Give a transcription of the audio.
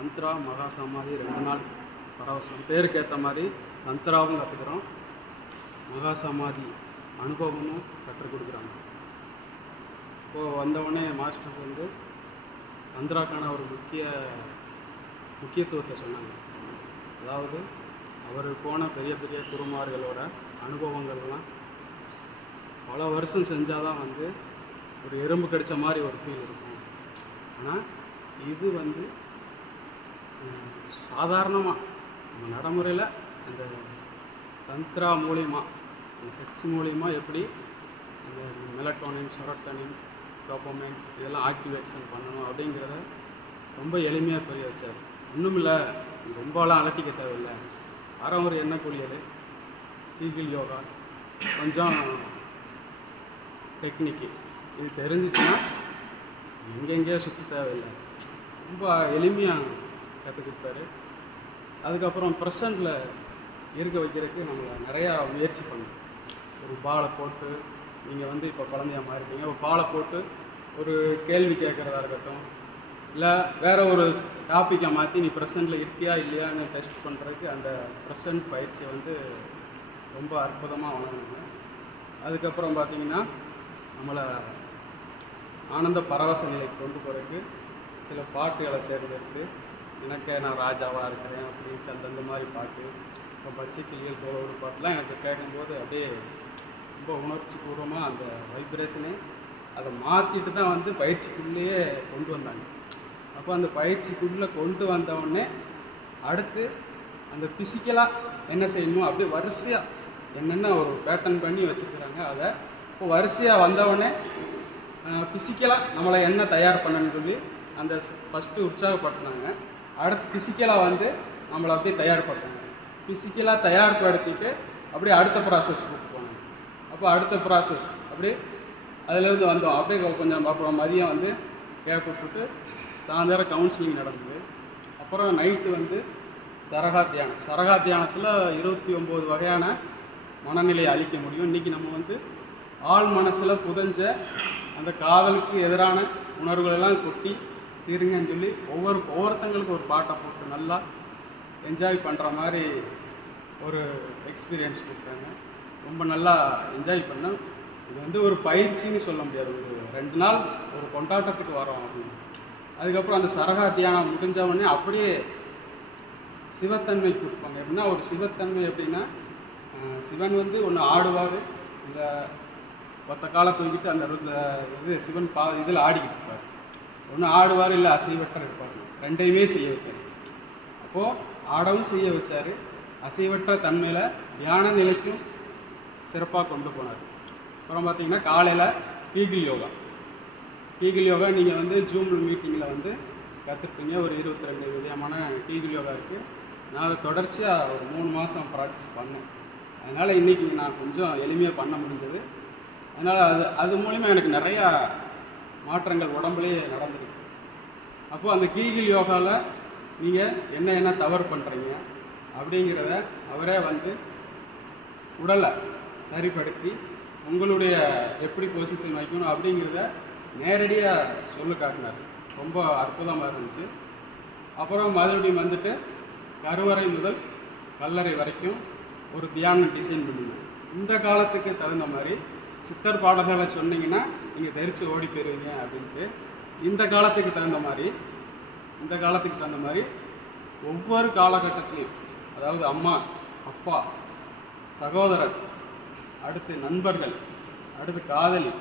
தந்த்ரா மகா சமாதி 2 நாள் பரவசம். பேருக்கு ஏற்ற மாதிரி தந்த்ராவும் கற்றுக்குறோம், மகா சமாதி அனுபவமும் கற்றுக் கொடுக்குறாங்க. இப்போது வந்தவுடனே மாஸ்டர் வந்து தந்த்ராக்கான ஒரு முக்கியத்துவத்தை சொன்னாங்க. அதாவது அவர் போன பெரிய பெரிய குருமார்களோட அனுபவங்கள்லாம் பல வருஷம் செஞ்சால் தான் வந்து ஒரு எறும்பு கடித்த மாதிரி ஒரு ஃபீல் இருக்கும். ஆனால் இது வந்து சாதாரணமாக நம்ம நடைமுறையில் அந்த தந்த்ரா மூலிமா, அந்த செக்ஸ் மூலிமா எப்படி அந்த மெலட்டோனின், செரோட்டோனின், டோபமைன் இதெல்லாம் ஆக்டிவேஷன் பண்ணணும் அப்படிங்கிறத ரொம்ப எளிமையாக புரிய வச்சார். ஒன்றும் இல்லை, ரொம்பலாம் அலட்டிக்க தேவையில்லை. வாரம் ஒரு எண்ணெய் குளியல், கீகிள் யோகா, கொஞ்சம் டெக்னிக்கு இது தெரிஞ்சிச்சுன்னா எங்கெங்கே சுற்றி தேவையில்லை. ரொம்ப எளிமையாக கற்றுக் கொடுத்தாரு. அதுக்கப்புறம் ப்ரெசண்டில் இருக்க வைக்கிறதுக்கு நம்மளை நிறையா முயற்சி பண்ணோம். ஒரு பாலை போட்டு நீங்கள் வந்து இப்போ குழந்தையா மாறிட்டீங்க, ஒரு பாலை போட்டு ஒரு கேள்வி கேட்குறதா இருக்கட்டும், இல்லை வேறு ஒரு டாப்பிக்கை மாற்றி நீ ப்ரெசண்டில் இருக்கியா இல்லையான்னு டெஸ்ட் பண்ணுறதுக்கு அந்த ப்ரெசண்ட் பயிற்சியை வந்து ரொம்ப அற்புதமாக வளர்ந்தாங்க. அதுக்கப்புறம் பார்த்திங்கன்னா நம்மளை ஆனந்த பரவச நிலைக்கு கொண்டு போகிறதுக்கு சில பாட்டுகளை தேர்ந்தெடுத்து, எனக்கு நான் ராஜாவாக இருக்கிறேன் அப்படின்ட்டு அந்தந்த மாதிரி பாட்டு, இப்போ பச்சை கிளிகள் போல ஒரு பாட்டுலாம் எனக்கு கேட்கும்போது அப்படியே ரொம்ப உணர்ச்சி பூர்வமாக அந்த வைப்ரேஷனே அதை மாற்றிட்டு தான் வந்து பயிற்சிக்குள்ளேயே கொண்டு வந்தாங்க. அப்போ அந்த பயிற்சிக்குள்ளே கொண்டு வந்தவுடனே அடுத்து அந்த ஃபிசிக்கலாக என்ன செய்யணுமோ அப்படியே வரிசையாக என்னென்ன ஒரு பேட்டர்ன் பண்ணி வச்சுருக்குறாங்க. அதை இப்போ வரிசையாக வந்தவுடனே ஃபிசிக்கலாக நம்மளை என்ன தயார் பண்ணணும்னு சொல்லி அந்த ஃபஸ்ட்டு உற்சாகப்படுத்தினாங்க. அடுத்து ஃபிசிக்கலாக வந்து நம்மளை அப்படியே தயார்படுத்தாங்க. ஃபிசிக்கலாக தயார்படுத்திட்டு அப்படியே அடுத்த ப்ராசஸ் கூப்பிட்டு போனாங்க. அப்போ அடுத்த ப்ராசஸ் அப்படியே அதிலேருந்து வந்தோம். அப்படியே கொஞ்சம் அப்புறம் மதியம் வந்து கேப் விட்டுட்டு சாயந்தரம் கவுன்சிலிங் நடந்தது. அப்புறம் நைட்டு வந்து சரகா தியானம். சரகா தியானத்தில் 29 வகையான மனநிலையை அளிக்க முடியும். இன்றைக்கி நம்ம வந்து ஆள் மனசில் புதஞ்ச அந்த காதலுக்கு எதிரான உணர்வுகளெல்லாம் கொட்டி தீருங்கன்னு சொல்லி ஒவ்வொருத்தங்களுக்கும் ஒரு பாட்டை போட்டு நல்லா என்ஜாய் பண்ணுற மாதிரி ஒரு எக்ஸ்பீரியன்ஸ் கொடுத்தாங்க. ரொம்ப நல்லா என்ஜாய் பண்ணேன். இது வந்து ஒரு பயிற்சின்னு சொல்ல முடியாது, ஒரு 2 நாள் ஒரு கொண்டாட்டத்துக்கு வரோம் அப்படின்னு. அதுக்கப்புறம் அந்த சரகா தியானம் முடிஞ்சவொடனே அப்படியே சிவத்தன்மை கொடுப்பாங்க. எப்படின்னா ஒரு சிவத்தன்மை எப்படின்னா, சிவன் வந்து ஒன்று ஆடுவார், இந்த ஒத்த காலை தூக்கிட்டு அந்த இது சிவன் இதில் ஆடிக்கிட்டு இருப்பார். ஒன்று ஆடுவார், இல்லை அசைவற்ற இருப்பார். ரெண்டையுமே செய்ய வச்சார். அப்போது ஆடவும் செய்ய வச்சார், அசைவற்ற தன்மையில் தியான நிலைக்கும் சிறப்பாக கொண்டு போனார். அப்புறம் பார்த்திங்கன்னா காலையில் கீகிள் யோகா நீங்கள் வந்து ஜூம் மீட்டிங்கில் வந்து கற்றுப்பீங்க. ஒரு 22 விதமான கீகிள் யோகா இருக்குது. நான் அதை தொடர்ச்சியாக ஒரு 3 மாதம் ப்ராக்டிஸ் பண்ணேன். அதனால் இன்றைக்கி நான் கொஞ்சம் எளிமையாக பண்ண முடிஞ்சது. அதனால் அது மூலிமா எனக்கு நிறையா மாற்றங்கள் உடம்புலேயே நடந்துருக்கு. அப்போது அந்த கீகிள் யோகாவில் நீங்கள் என்ன தவறு பண்ணுறீங்க அப்படிங்கிறத அவரே வந்து உடலை சரிப்படுத்தி உங்களுடைய எப்படி பொசிஷன் வைக்கணும் அப்படிங்கிறத நேரடியாக சொல்லி காட்டினார். ரொம்ப அற்புதமாக இருந்துச்சு. அப்புறம் மறுபடியும் வந்துட்டு கருவறை முதல் கல்லறை வரைக்கும் ஒரு தியானம் டிசைன் பண்ணுங்க. இந்த காலத்துக்கு தகுந்த மாதிரி சித்தர் பாடல்களை சொன்னீங்கன்னா நீங்கள் தெரித்து ஓடி போயிருவீங்க அப்படின்ட்டு இந்த காலத்துக்கு தகுந்த மாதிரி ஒவ்வொரு காலகட்டத்திலையும், அதாவது அம்மா, அப்பா, சகோதரர், அடுத்து நண்பர்கள், அடுத்து காதலி,